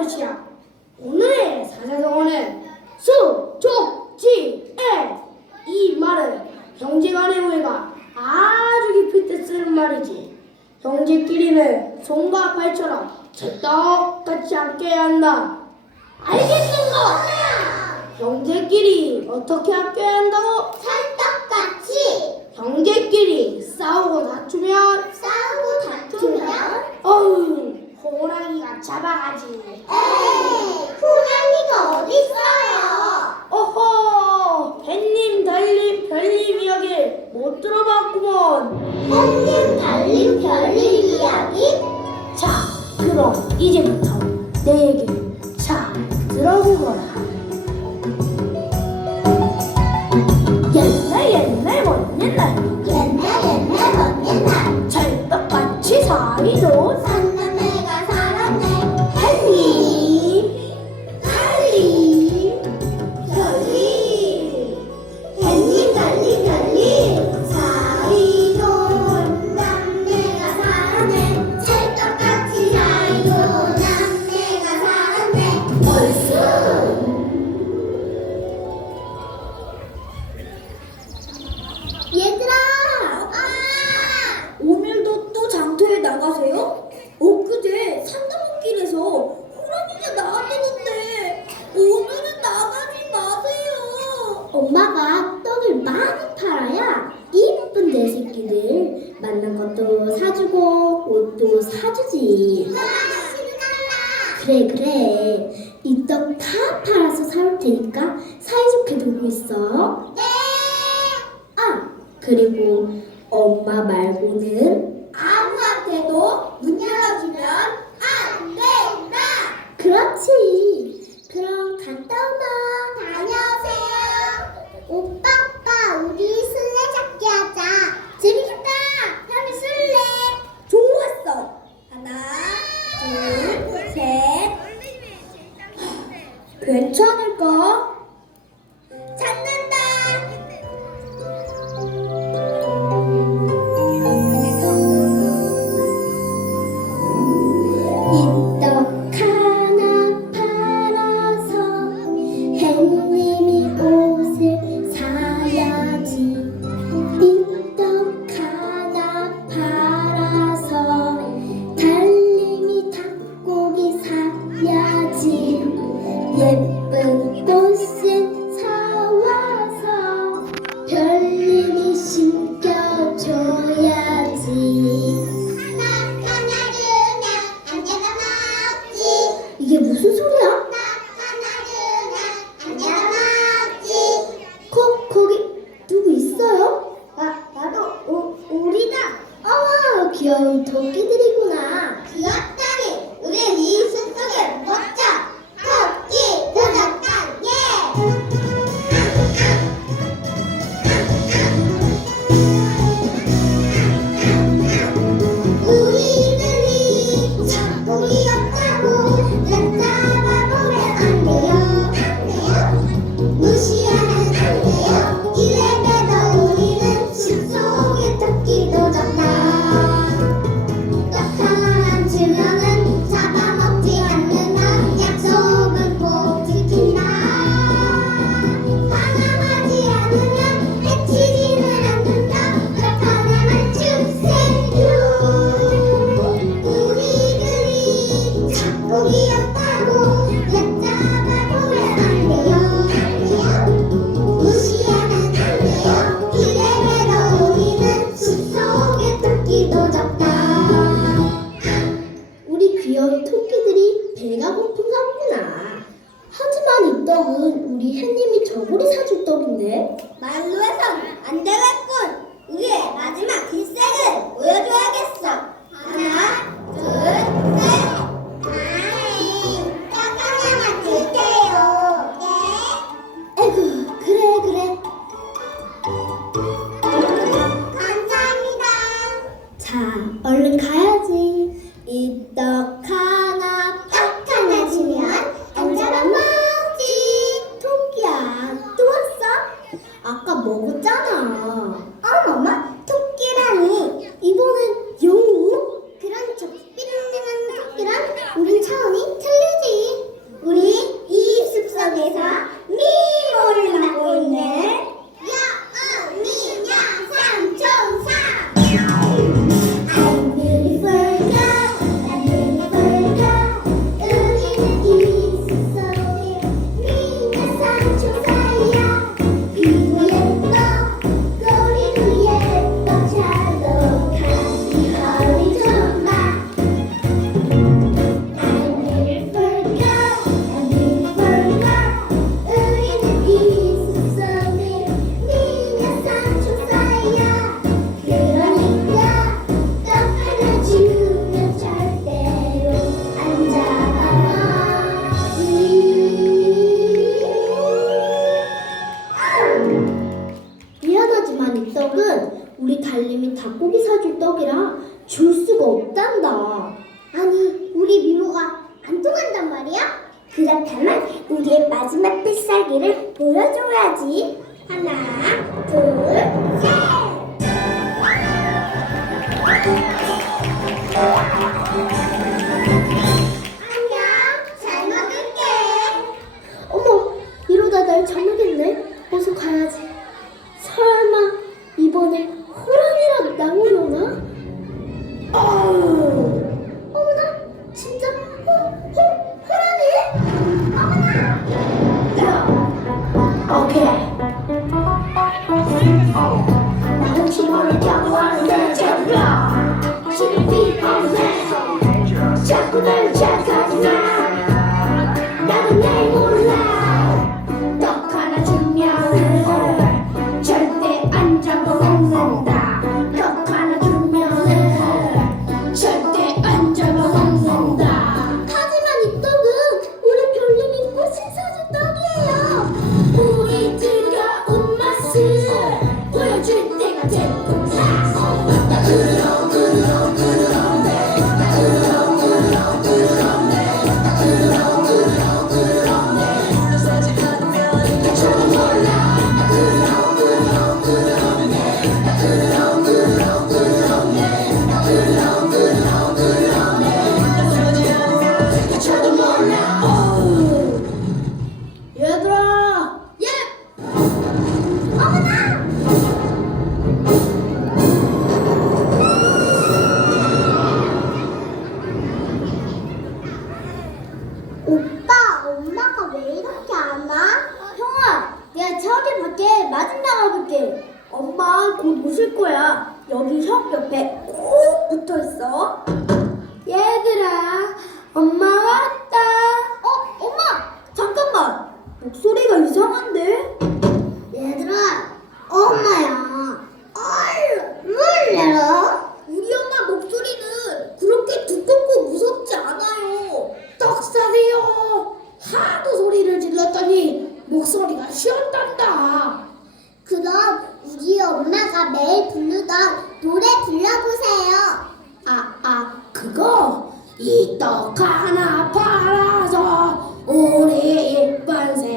것이야. 오늘의 사자성어는 수족지애 이 말은 형제간의 우애가 아주 깊이 때 쓰는 말이지. 형제끼리는 손과 발처럼 찰떡같이 함께해야 한다. 알겠는가? 형제끼리 어떻게 함께해야 한다고? 찰떡같이. 형제끼리 싸우고 다 받는 것도 사주고 옷도 사주지. 그래 그래. 이 떡 다 팔아서 사올 테니까 사이좋게 놀고 있어. 네. 아 그리고 엄마 말고는 아무한테도 문 열어주면 Thank you. tell 엄마 곧 오실 거야. 여기 형 옆에 꼭 붙어 있어. 얘들아, 엄마 왔다. 어, 엄마! 잠깐만. 목소리가 이상한데? 얘들아, 엄마야. 얼른 물 내라. 우리 엄마 목소리는 그렇게 두껍고 무섭지 않아요. 떡사세요. 하도 소리를 질렀더니 목소리가 시원단다. 그럼 우리 엄마가 매일 부르던 노래 불러보세요. 아, 아, 그거? 이 떡 하나 팔아서 우리 예쁜 새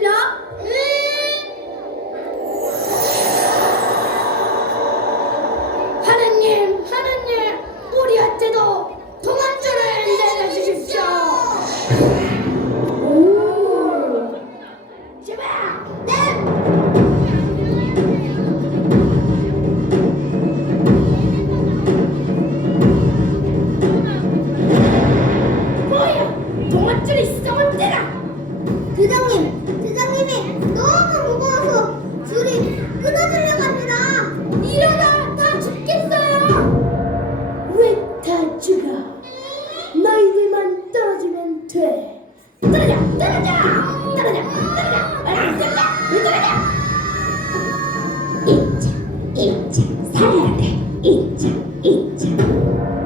No. さらでいっちゃいっちゃ